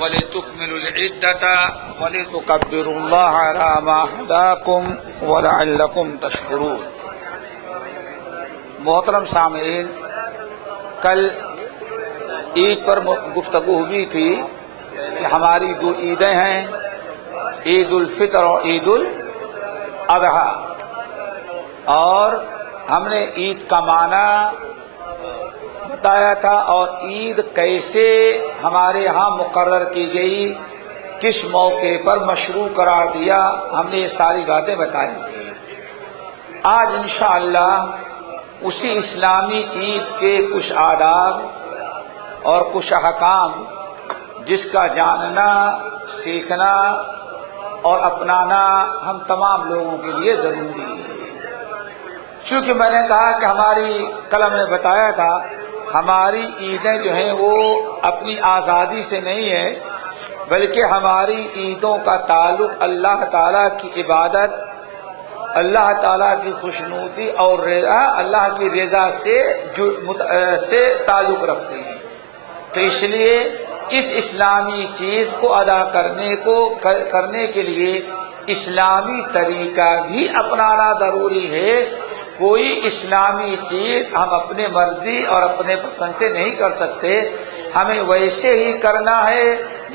وَلِتُكْمِلُوا الْعِدَّةَ وَلِتُكَبِّرُوا اللَّهَ عَلَى مَا هَدَاكُمْ وَلَعَلَّكُمْ تَشْكُرُونَ۔ محترم سامعین، کل عید پر گفتگو ہوئی تھی کہ ہماری دو عیدیں ہیں، عید الفطر اور عید الاضحیٰ، اور ہم نے عید کا معنی بتایا تھا اور عید کیسے ہمارے ہاں مقرر کی گئی، کس موقع پر مشروع قرار دیا، ہم نے یہ ساری باتیں بتائی تھی۔ آج انشاءاللہ اسی اسلامی عید کے کچھ آداب اور کچھ احکام جس کا جاننا، سیکھنا اور اپنانا ہم تمام لوگوں کے لیے ضروری ہے۔ چونکہ میں نے کہا کہ ہماری کل ہم نے بتایا تھا ہماری عیدیں جو ہیں وہ اپنی آزادی سے نہیں ہیں، بلکہ ہماری عیدوں کا تعلق اللہ تعالیٰ کی عبادت، اللہ تعالیٰ کی خوشنودی اور اللہ کی رضا سے تعلق رکھتے ہیں۔ تو اس لیے اس اسلامی چیز کو ادا کرنے کے لیے اسلامی طریقہ بھی اپنانا ضروری ہے۔ کوئی اسلامی چیز ہم اپنے مرضی اور اپنے پسند سے نہیں کر سکتے، ہمیں ویسے ہی کرنا ہے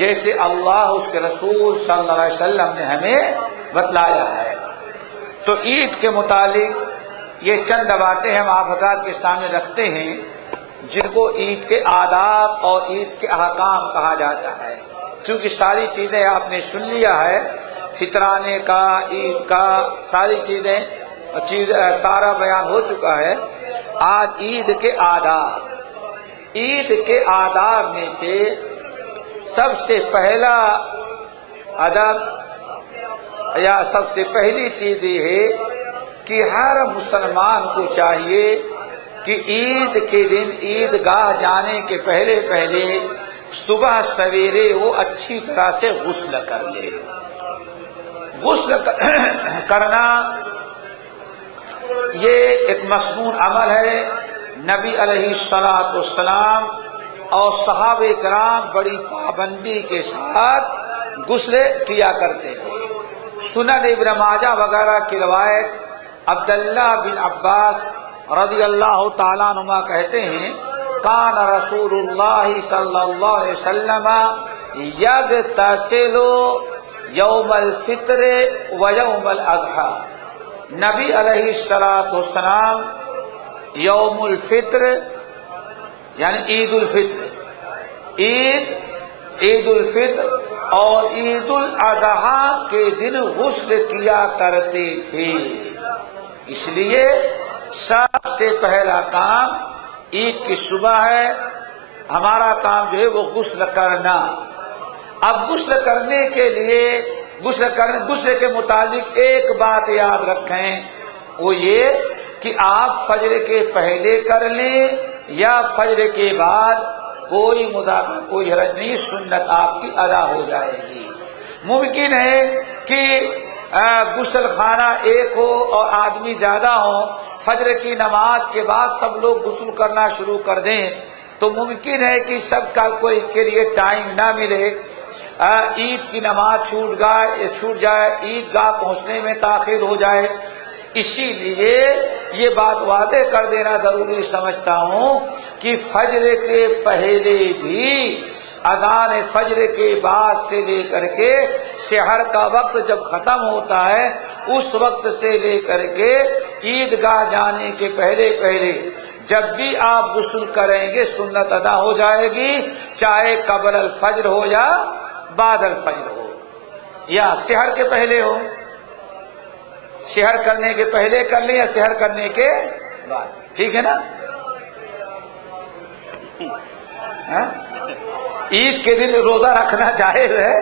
جیسے اللہ اس کے رسول صلی اللہ علیہ وسلم نے ہمیں بتلایا ہے۔ تو عید کے متعلق یہ چند باتیں ہم آپ حضرات کے سامنے رکھتے ہیں جن کو عید کے آداب اور عید کے احکام کہا جاتا ہے۔ چونکہ ساری چیزیں آپ نے سن لیا ہے، فطرانے کا، عید کا، ساری چیزیں سارا بیان ہو چکا ہے۔ آج عید کے آداب، عید کے آداب میں سے سب سے پہلا ادب یا سب سے پہلی چیز یہ ہے کہ ہر مسلمان کو چاہیے کہ عید کے دن عیدگاہ جانے کے پہلے صبح سویرے وہ اچھی طرح سے غسل کر لے۔ غسل کرنا یہ ایک مسنون عمل ہے۔ نبی علیہ السلام اور صحابہ کرام بڑی پابندی کے ساتھ غسل کیا کرتے تھے۔ سنن ابن ماجہ وغیرہ کی روایت عبداللہ بن عباس رضی اللہ تعالیٰ عنہما کہتے ہیں کان رسول اللہ صلی اللہ علیہ وسلم یغتسل یوم الفطر و یوم الاضحیٰ۔ نبی علیہ السلام یوم الفطر یعنی عید الفطر اور عید الاضحیٰ کے دن غسل کیا کرتے تھے۔ اس لیے سب سے پہلا کام عید کی صبح ہے، ہمارا کام جو ہے وہ غسل کرنا۔ اب غسل کرنے کے لیے غسل کے متعلق ایک بات یاد رکھیں، وہ یہ کہ آپ فجر کے پہلے کر لیں یا فجر کے بعد، کوئی حرج نہیں، سنت آپ کی ادا ہو جائے گی۔ ممکن ہے کہ غسل خانہ ایک ہو اور آدمی زیادہ ہو، فجر کی نماز کے بعد سب لوگ غسل کرنا شروع کر دیں تو ممکن ہے کہ سب کا کوئی کے لیے ٹائم نہ ملے، عید کی نماز چھوٹ جائے، عید گاہ پہنچنے میں تاخیر ہو جائے۔ اسی لیے یہ بات واضح کر دینا ضروری سمجھتا ہوں کہ فجر کے پہلے بھی، اذان فجر کے بعد سے لے کر کے سحر کا وقت جب ختم ہوتا ہے اس وقت سے لے کر کے عیدگاہ جانے کے پہلے جب بھی آپ غسل کریں گے سنت ادا ہو جائے گی، چاہے قبل الفجر ہو یا بعد الفجر ہو یا سحر کے پہلے ہو۔ سحر کرنے کے پہلے کر لیں یا سحر کرنے کے بعد، ٹھیک ہے نا؟ عید کے دن روزہ رکھنا جائز ہے،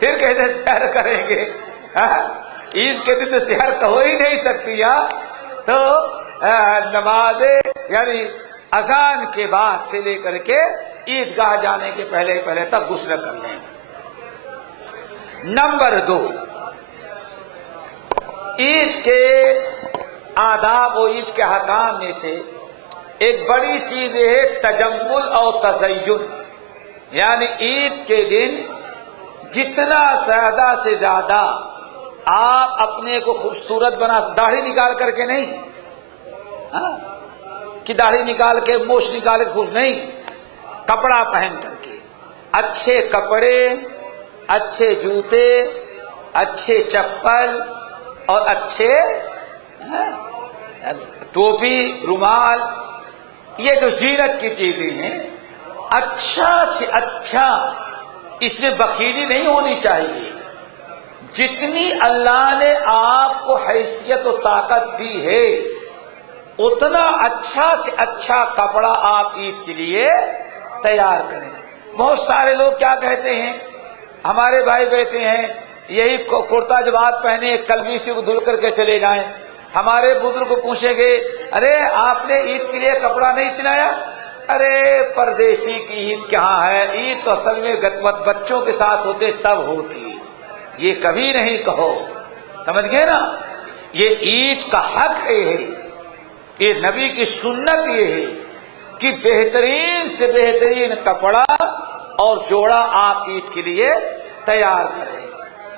پھر کہتے سحر کریں گے؟ عید کے دن تو سحر تو ہو ہی نہیں سکتی، تو نماز یعنی اذان کے بعد سے لے کر کے عیدگاہ جانے کے پہلے تک غسل کر لیں۔ نمبر 2، عید کے آداب و عید کے احکام میں سے ایک بڑی چیز یہ ہے تجمل اور تزین، یعنی عید کے دن جتنا زیادہ سے زیادہ آپ اپنے کو خوبصورت بنا، داڑھی نکال کر کے نہیں، کہ داڑھی نکال کے موچھ نکال کے خوش نہیں، کپڑا پہن کر کے، اچھے کپڑے، اچھے جوتے، اچھے چپل اور اچھے ٹوپی، رومال، یہ جو زینت کی چیزیں ہیں، اچھا سے اچھا، اس میں بخیلی نہیں ہونی چاہیے۔ جتنی اللہ نے آپ کو حیثیت و طاقت دی ہے اتنا اچھا سے اچھا کپڑا آپ عید کے لیے تیار کریں۔ بہت سارے لوگ کیا کہتے ہیں، ہمارے بھائی بیٹھے ہیں یہی کرتا جبات پہنے کلبیسی کو دھل کر کے چلے جائیں، ہمارے بزرگ کو پوچھیں گے ارے آپ نے عید کے لیے کپڑا نہیں سلایا؟ ارے پردیسی کی عید کہاں ہے، عید تو اصل میں بچوں کے ساتھ ہوتے تب ہوتی، یہ کبھی نہیں کہو، سمجھ گئے نا؟ یہ عید کا حق ہے، یہ نبی کی سنت یہ ہے کہ بہترین سے بہترین کپڑا اور جوڑا آپ عید کے لیے تیار کریں۔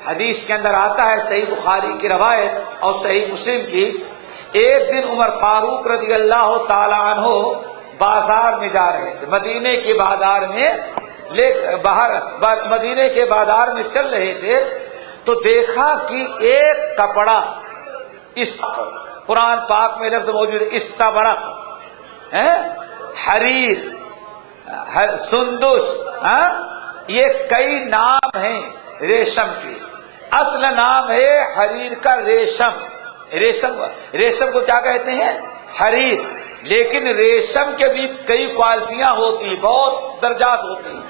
حدیث کے اندر آتا ہے، صحیح بخاری کی روایت اور صحیح مسلم کی، ایک دن عمر فاروق رضی اللہ تعالی عنہ بازار میں جا رہے تھے، مدینے کے بازار میں مدینے کے بازار میں چل رہے تھے تو دیکھا کہ ایک کپڑا، اس قرآن پاک میں لفظ موجود ہے استبرق، حریر، سندس، یہ کئی نام ہیں ریشم کے، اصل نام ہے حریر کا ریشم، ریشم کو کیا کہتے ہیں؟ حریر، لیکن ریشم کے بھی کئی کوالٹیاں ہوتی ہیں، بہت درجات ہوتی ہیں۔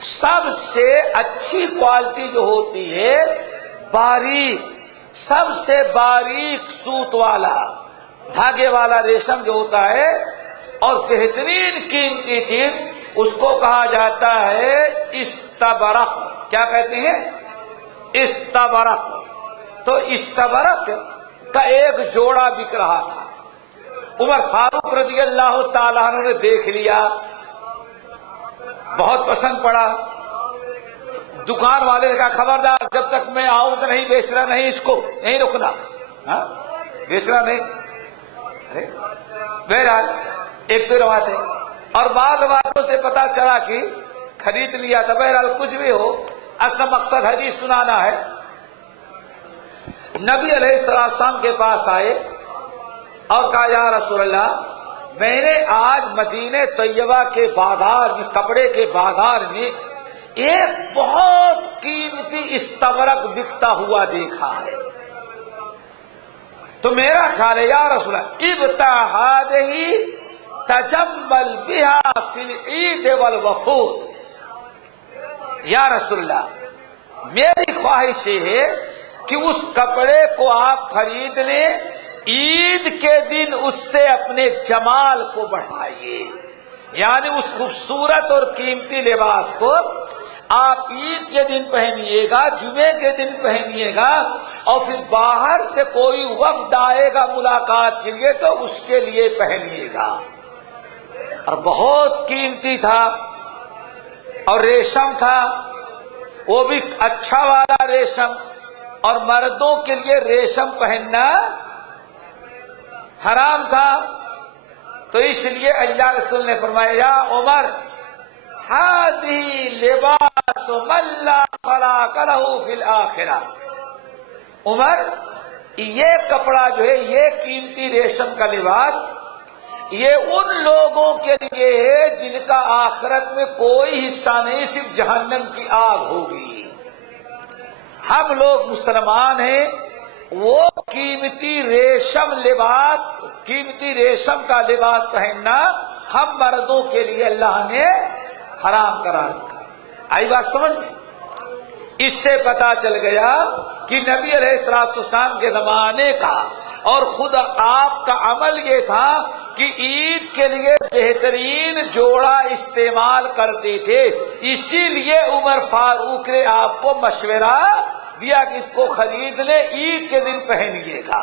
سب سے اچھی کوالٹی جو ہوتی ہے باریک، سب سے باریک سوت والا دھاگے والا ریشم جو ہوتا ہے، اور بہترین قیمتی چیز اس کو کہا جاتا ہے استبرق۔ کیا کہتے ہیں؟ استبرق۔ تو استبرق کا ایک جوڑا بک رہا تھا، عمر فاروق رضی اللہ تعالیٰ عنہ نے دیکھ لیا، بہت پسند پڑا، دکان والے کا خبردار جب تک میں آؤں تو نہیں بیچنا، نہیں اس کو نہیں رکنا، بیچنا نہیں۔ بہرحال ایک دو روایت ہے اور بعض روایتوں سے پتا چلا کہ خرید لیا تھا۔ بہرحال کچھ بھی ہو، اصل مقصد حدیث سنانا ہے۔ نبی علیہ السلام کے پاس آئے اور کہا یا رسول اللہ، میں نے آج مدینہ طیبہ کے بازار میں، کپڑے کے بازار میں ایک بہت قیمتی استبرق بکتا ہوا دیکھا ہے، تو میرا خیال ہے یا رسول اللہ ابتع ہذہ تجمل بها فی العید والوفود۔ یا رسول اللہ میری خواہش یہ ہے کہ اس کپڑے کو آپ خرید لیں، عید کے دن اس سے اپنے جمال کو بڑھائیے، یعنی اس خوبصورت اور قیمتی لباس کو آپ عید کے دن پہنیے گا، جمعے کے دن پہنیے گا، اور پھر باہر سے کوئی وفد آئے گا ملاقات کے لیے تو اس کے لیے پہنیے گا۔ اور بہت قیمتی تھا اور ریشم تھا، وہ بھی اچھا والا ریشم، اور مردوں کے لیے ریشم پہننا حرام تھا، تو اس لیے اللہ رسول نے فرمایا یا عمر ہذہ لباس من لا خلاق لہ فی الآخرہ، عمر یہ کپڑا جو ہے، یہ قیمتی ریشم کا لباس، یہ ان لوگوں کے لیے ہے جن کا آخرت میں کوئی حصہ نہیں، صرف جہنم کی آگ ہوگی۔ ہم لوگ مسلمان ہیں، وہ قیمتی ریشم لباس، قیمتی ریشم کا لباس پہننا ہم مردوں کے لیے اللہ نے حرام قرار رکھا۔ آئی بات سمجھ میں؟ اس سے پتا چل گیا کہ نبی علیہ السلام کے زمانے کا اور خود آپ کا عمل یہ تھا کہ عید کے لیے بہترین جوڑا استعمال کرتے تھے، اسی لیے عمر فاروق نے آپ کو مشورہ دیا کہ اس کو خرید لے، عید کے دن پہنیے گا۔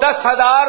10,000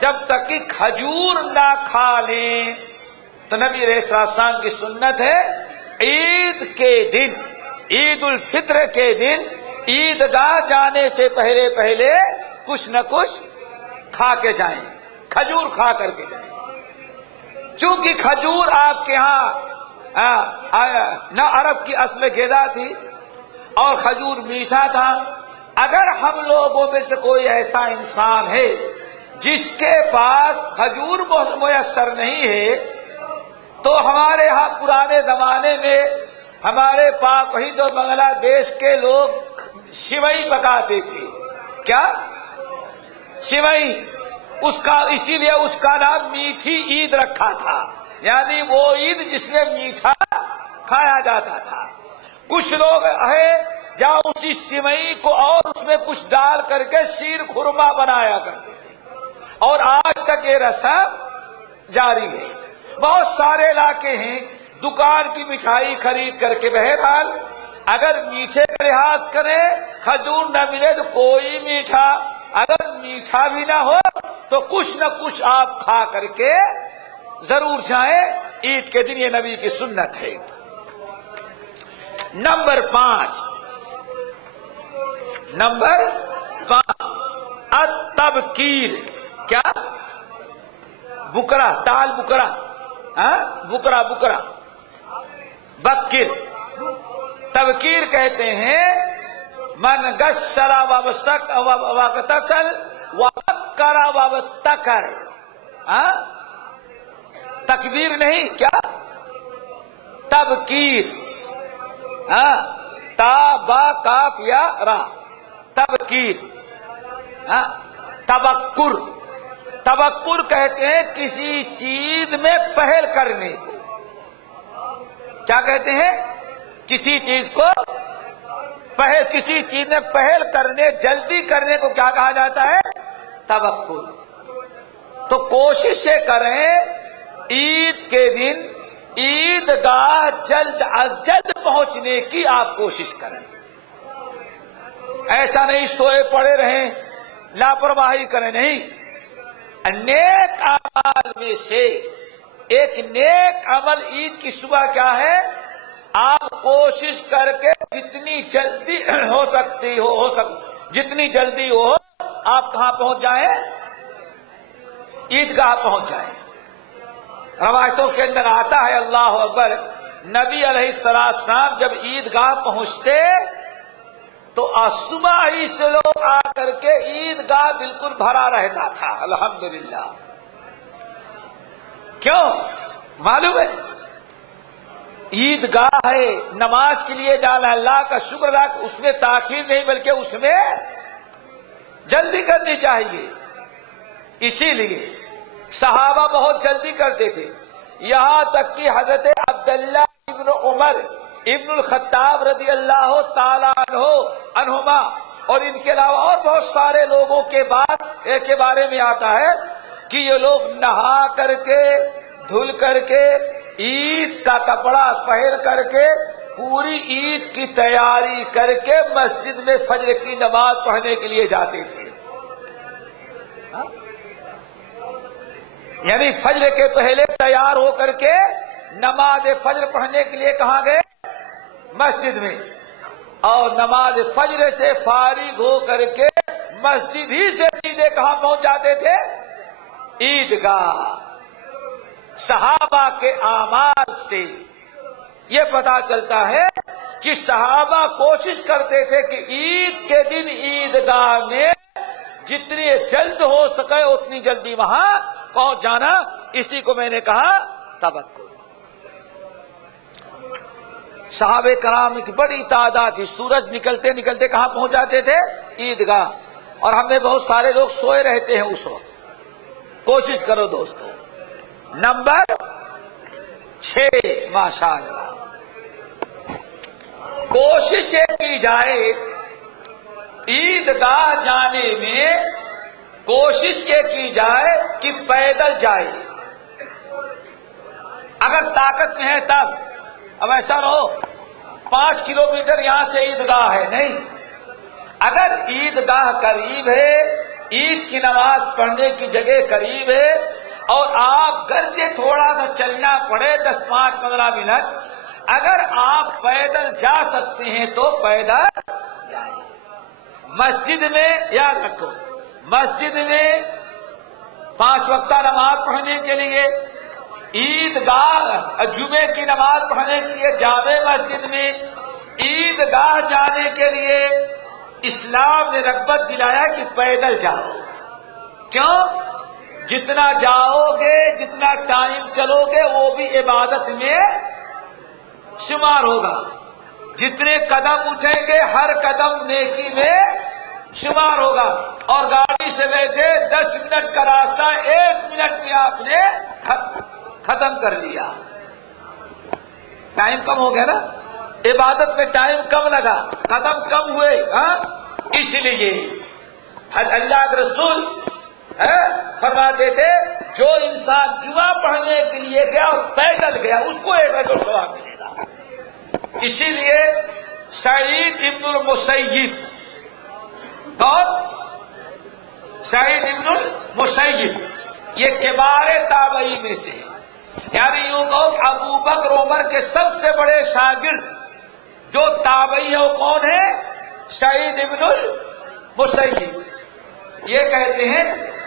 جب تک کہ کھجور نہ کھا لیں. تو نبی علیہ السلام کی سنت ہے عید کے دن، عید الفطر کے دن عیدگاہ جانے سے پہلے پہلے کچھ نہ کچھ کھا کے جائیں، کھجور کھا کر کے جائیں. چونکہ کھجور آپ کے ہاں نہ عرب کی اصل غذا تھی اور کھجور میٹھا تھا. اگر ہم لوگوں میں سے کوئی ایسا انسان ہے جس کے پاس کھجور میسر نہیں ہے، تو ہمارے ہاں پرانے زمانے میں ہمارے پاک ہند اور بنگلہ دیش کے لوگ سیوئی پکاتے تھے. کیا؟ سیوئی. اسی لیے اس کا نام میٹھی عید رکھا تھا، یعنی وہ عید جس میں میٹھا کھایا جاتا تھا. کچھ لوگ ہے جہاں اسی سیوئی کو اور اس میں کچھ ڈال کر کے شیر خورما بنایا کرتے تھے، اور آج تک یہ رسم جاری ہے. بہت سارے علاقے ہیں دکان کی مٹھائی خرید کر کے، بہرحال اگر میٹھے کا لحاظ کریں کھجور نہ ملے تو کوئی میٹھا، اگر میٹھا بھی نہ ہو تو کچھ نہ کچھ آپ کھا کر کے ضرور جائیں عید کے دن. یہ نبی کی سنت ہے. نمبر 5 التبکیر. کیا؟ بکرا، تال بکرا، بکرا بکر. تبکیر کہتے ہیں من گسر واغتسل وبکر وابتکر. تکبیر نہیں، کیا؟ تبکیر. تا با کاف یا را. تبکیر. تبکر. تبکر کہتے ہیں کسی چیز میں پہل کرنے کو. کیا کہتے ہیں؟ کسی چیز کو کسی چیز میں پہل کرنے، جلدی کرنے کو کیا کہا جاتا ہے؟ تبکر. تو کوشش کریں عید کے دن عیدگاہ جلد از جلد پہنچنے کی آپ کوشش کریں. ایسا نہیں سوئے پڑے رہیں، لاپرواہی کریں، نہیں. نیک اعمال میں سے ایک نیک عمل عید کی صبح کیا ہے؟ آپ کوشش کر کے جتنی جلدی ہو سکتی ہو جتنی جلدی ہو آپ کہاں پہنچ جائیں؟ عیدگاہ پہنچ جائیں. روایتوں کے اندر آتا ہے، اللہ اکبر، نبی علیہ السلام جب عیدگاہ پہنچتے تو صبح ہی سے لوگ آ کر کے عیدگاہ بالکل بھرا رہتا تھا. الحمدللہ. کیوں؟ معلوم ہے عیدگاہ ہے، نماز کے لیے جانا، اللہ کا شکر ادا، اس میں تاخیر نہیں بلکہ اس میں جلدی کرنی چاہیے. اسی لیے صحابہ بہت جلدی کرتے تھے، یہاں تک کہ حضرت عبداللہ ابن عمر ابن الخطاب رضی اللہ تعالیٰ عنہما اور ان کے علاوہ اور بہت سارے لوگوں کے بارے میں آتا ہے کہ یہ لوگ نہا کر کے، دھل کر کے، عید کا کپڑا پہن کر کے، پوری عید کی تیاری کر کے مسجد میں فجر کی نماز پڑھنے کے لیے جاتے تھے. یعنی فجر کے پہلے تیار ہو کر کے نماز فجر پڑھنے کے لیے کہاں گئے؟ مسجد میں. اور نماز فجر سے فارغ ہو کر کے مسجد ہی سے سیدھے کہاں پہنچ جاتے تھے؟ عیدگاہ. صحابہ کے اعمال سے یہ پتا چلتا ہے کہ صحابہ کوشش کرتے تھے کہ عید کے دن عیدگاہ میں جتنی جلد ہو سکے اتنی جلدی وہاں پہنچ جانا. اسی کو میں نے کہا تبکر. صحابہ کرام کی بڑی تعداد تھی، سورج نکلتے نکلتے کہاں پہنچ جاتے تھے؟ عیدگاہ. اور ہم میں بہت سارے لوگ سوئے رہتے ہیں اس وقت. کوشش کرو دوستو. نمبر 6 ماشاءاللہ، کوشش یہ کی جائے عیدگاہ جانے میں، کوشش یہ کی جائے کہ پیدل جائے. اگر طاقت میں ہے تب. اب ایسا رہو 5 کلومیٹر یہاں سے عیدگاہ ہے، نہیں. اگر عیدگاہ قریب ہے عید کی نماز پڑھنے کی جگہ قریب ہے اور آپ گھر سے تھوڑا سا چلنا پڑے 10-15 منٹ، اگر آپ پیدل جا سکتے ہیں تو پیدل جائیں۔ مسجد میں یاد رکھو، مسجد میں 5 وقتہ نماز پڑھنے کے لیے، عیدگاہ جمعے کی نماز پڑھنے کے لیے جامع مسجد میں، عیدگاہ جانے کے لیے اسلام نے رغبت دلایا کہ پیدل جاؤ۔ کیوں؟ جتنا جاؤ گے، جتنا ٹائم چلو گے، وہ بھی عبادت میں شمار ہوگا۔ جتنے قدم اٹھیں گے ہر قدم نیکی میں شمار ہوگا۔ اور گاڑی سے بیٹھے 10 منٹ کا راستہ 1 منٹ میں آپ نے ختم کر لیا، ٹائم کم ہو گیا نا، عبادت میں ٹائم کم لگا، قدم کم ہوئے۔ اس لیے اللہ کے رسول فرماتے تھے جو انسان جمعہ پڑھنے کے لیے گیا اور پیدل گیا اس کو 1 اجر ثواب ملے گا۔ اسی لیے سعید ابن المسیب، کون؟ سعید ابن المسیب یہ کبار تابعی میں سے، یعنی یوں کہو کہ ابو بکر عمر کے سب سے بڑے شاگرد جو تابعی ہے وہ کون ہے؟ سعید ابن المسیب۔ یہ کہتے ہیں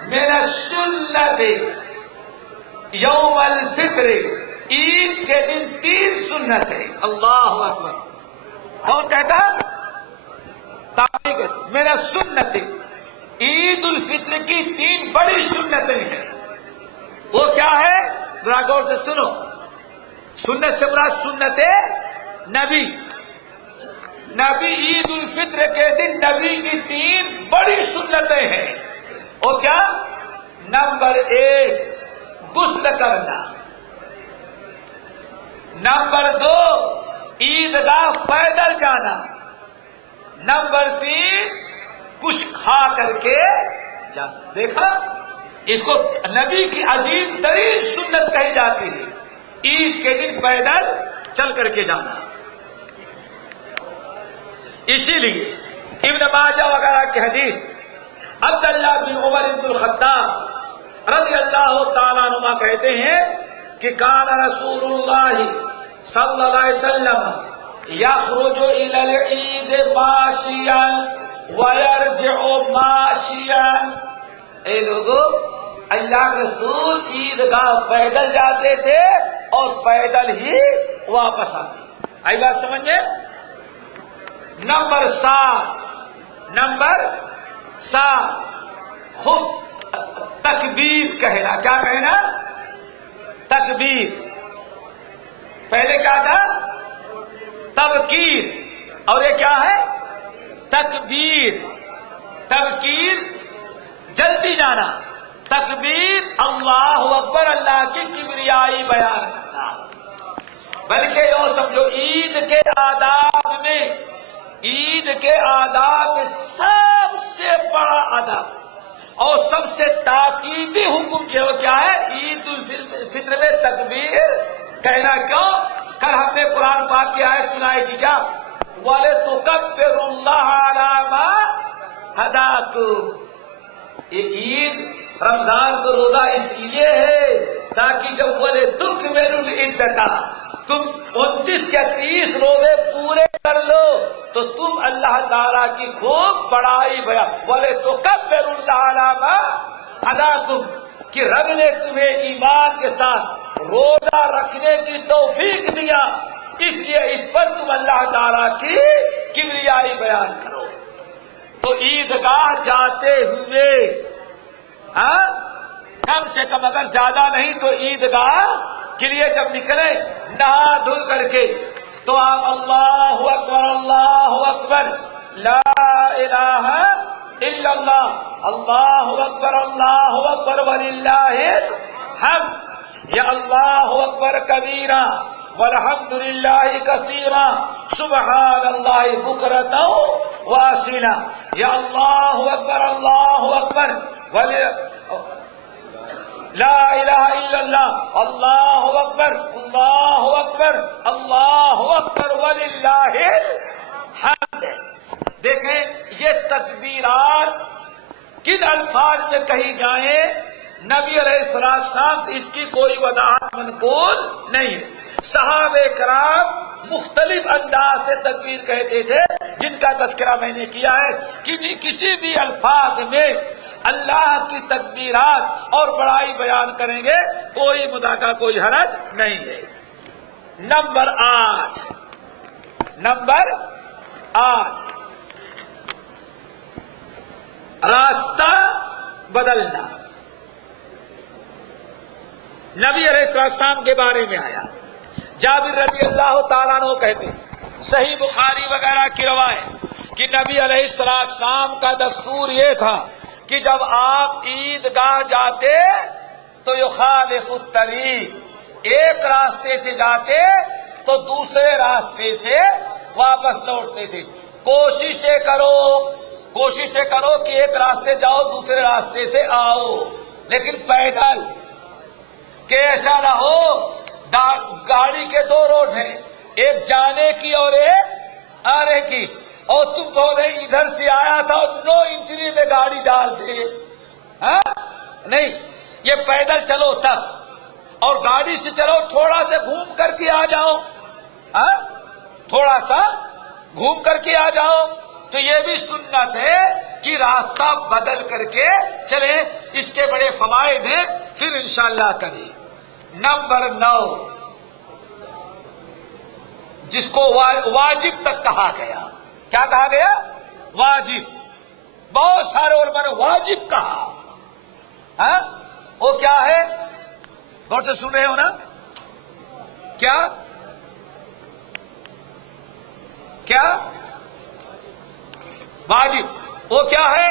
من السنت یوم الفطر، عید کے دن 3 سنت ہے۔ اللہ اکبر، کون کہتا؟ من السنت، عید الفطر کی 3 بڑی سنتیں ہیں۔ وہ کیا ہے؟ ذرا غور سے سنو۔ سنت سے مراد سنت نبی، نبی عید الفطر کے دن نبی کی 3 بڑی سنتیں ہیں۔ اور کیا؟ نمبر 1 غسل کرنا، نمبر 2 عیدگاہ پیدل جانا، نمبر 3 کچھ کھا کر کے جانا۔ دیکھا، اس کو نبی کی عظیم ترین سنت کہی جاتی ہے، عید کے دن پیدل چل کر کے جانا۔ اسی لیے ابن ماجہ وغیرہ کی حدیث عبداللہ بن عمر بن الخطاب رضی اللہ تعالیٰ عنہ کہتے ہیں کہ کان رسول اللہ صلی اللہ علیہ وسلم یخرج الی العید ماشیا ویرجع ماشیا۔ اے لوگو، اللہ کے رسول عیدگاہ پیدل جاتے تھے اور پیدل ہی واپس آتے۔ آئی بات سمجھ میں؟ نمبر 7 خود تکبیر کہنا۔ کیا کہنا؟ تکبیر۔ پہلے کیا تھا؟ تبکیر، اور یہ کیا ہے؟ تکبیر۔ تبکیر جلدی جانا، تکبیر اللہ اکبر، اللہ کی کبریائی بیان کرنا۔ بلکہ یوں سمجھو عید کے آداب میں، عید کے آداب میں سب سے بڑا ادب اور سب سے تاکیدی حکم جو کیا ہے؟ عید الفطر میں تکبیر کہنا۔ کیوں؟ کل ہم نے قرآن پاک کی آیت سنائی تھی، کیا؟ وَلِتُكَبِّرُوا اللَّهَ عَلَىٰ مَا هَدَاكُمْ۔ یہ عید رمضان کا روزہ اس لیے ہے تاکہ جب وَلِتُكْمِلُوا الْعِدَّةَ تم 29 یا 30 روزے پورے کر لو تو تم اللہ تعالیٰ کی خوب بڑائی بیان۔ وَلِتُكَبِّرُوا اللَّهَ عَلَىٰ مَا هَدَاكُمْ، کہ رب نے تمہیں ایمان کے ساتھ روزہ رکھنے کی توفیق دیا، اس لیے اس پر تم اللہ تعالیٰ کی کبریائی بیان کرو۔ تو عیدگاہ جاتے ہوئے کم سے کم اگر زیادہ نہیں تو عیدگاہ کے لیے جب نکلے نہا دھل کر کے تو آپ اللہ اکبر اللہ اکبر لا الہ الا اللہ اللہ اکبر وللہ الحمد، یا اللہ اکبر کبیرا والحمد للہ کثیرا سبحان اللہ بکرۃ واصیلا، یا اللہ اکبر لا الہ الا اللہ اللہ اکبر وللہ الحمد۔ دیکھیں یہ تکبیرات کن الفاظ میں کہی جائیں، نبی علیہ السلام سے اس کی کوئی وضاحت منقول نہیں ہے۔ صحابہ کرام مختلف انداز سے تکبیر کہتے تھے، جن کا تذکرہ میں نے کیا ہے کہ کسی بھی الفاظ میں اللہ کی تکبیرات اور بڑائی بیان کریں گے، کوئی مداخلہ، کوئی حرج نہیں ہے۔ نمبر 8 راستہ بدلنا۔ نبی علیہ السلام کے بارے میں آیا، جابر رضی اللہ تعالیٰ عنہ کہتے ہیں، صحیح بخاری وغیرہ کی روایت کہ نبی علیہ السلام کا دستور یہ تھا کہ جب آپ عیدگاہ جاتے تو یخالف الطریق، ایک راستے سے جاتے تو دوسرے راستے سے واپس لوٹتے تھے۔ کوشش کرو کہ ایک راستے جاؤ دوسرے راستے سے آؤ، لیکن پیدل، کہ ایسا نہ ہو گاڑی کے 2 روڈ ہیں، ایک جانے کی اور ایک آنے کی، اور تم کو نہیں ادھر سے آیا تھا اور 9 انچری میں گاڑی ڈال دے، نہیں، یہ پیدل چلو تب، اور گاڑی سے چلو تھوڑا سا گھوم کر کے آ جاؤ، تھوڑا سا گھوم کر کے آ جاؤ، تو یہ بھی سنت ہے کہ راستہ بدل کر کے چلیں، اس کے بڑے فوائد ہیں، پھر انشاءاللہ کریں۔ نمبر 9 جس کو واجب تک کہا گیا، کیا کہا گیا؟ واجب۔ بہت سارے علماء نے واجب کہا، وہ کیا ہے؟ غور سے سن رہے ہو نا؟ کیا واجب؟ وہ کیا ہے؟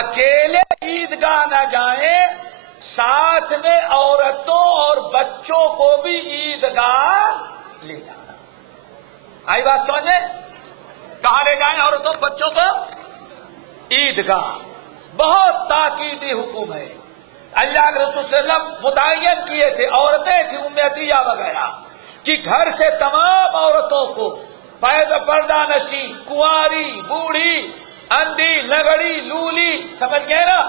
اکیلے عیدگاہ نہ جائیں، ساتھ میں عورتوں اور بچوں کو بھی عیدگاہ لے جانا۔ آئی بات سمجھے؟ کہاں لے جائیں عورتوں بچوں کو؟ عیدگاہ۔ بہت تاکیدی حکم ہے، اللہ کے رسول صلی اللہ علیہ وسلم متعین کیے تھے، عورتیں تھیں ام عطیہ وغیرہ، کہ گھر سے تمام عورتوں کو، پردہ نشی، کنواری، بوڑھی، اندھی، لگڑی، لولی، سمجھ گئے نا،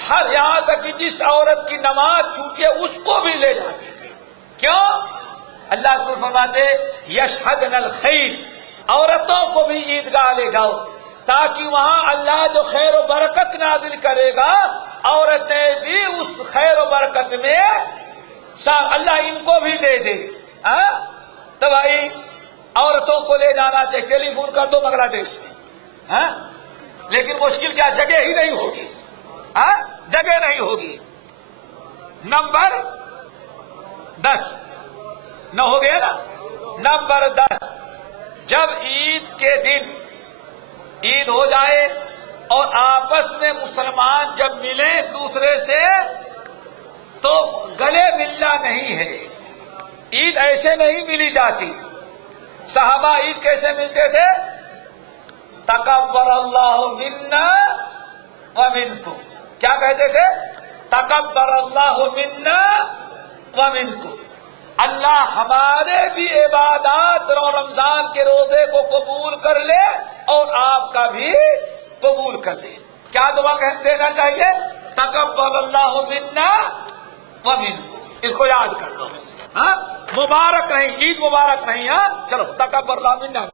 ہر یہاں تک کہ جس عورت کی نماز چھوٹی ہے اس کو بھی لے جاتے تھے۔ کیوں؟ اللہ رسول فرماتے یشہدن الخیر، عورتوں کو بھی عیدگاہ لے جاؤ، تاکہ وہاں اللہ جو خیر و برکت نازل کرے گا، عورتیں بھی اس خیر و برکت میں اللہ ان کو بھی دے دے۔ تو بھائی عورتوں کو لے جانا چاہیے، ٹیلی فون کر دو بنگلہ دیش میں، لیکن مشکل کیا، جگہ ہی نہیں ہوگی، جگہ نہیں ہوگی۔ نمبر 10 نہ ہو گیا نا؟ نمبر 10 جب عید کے دن عید ہو جائے اور آپس میں مسلمان جب ملیں دوسرے سے تو گلے ملنا نہیں ہے، عید ایسے نہیں ملی جاتی۔ صحابہ عید کیسے ملتے تھے؟ تقبل اللہ منا ومنکم، کیا کہتے تھے؟ تقبل اللہ منا ومنکم، اللہ ہمارے بھی عبادات اور رمضان کے روزے کو قبول کر لے اور آپ کا بھی قبول کر لے۔ کیا دعا دینا چاہیے؟ تقبل اللہ منا ومنکم، اس کو یاد کر لو۔ مبارک نہیں، عید مبارک نہیں، چلو تقبل اللہ منا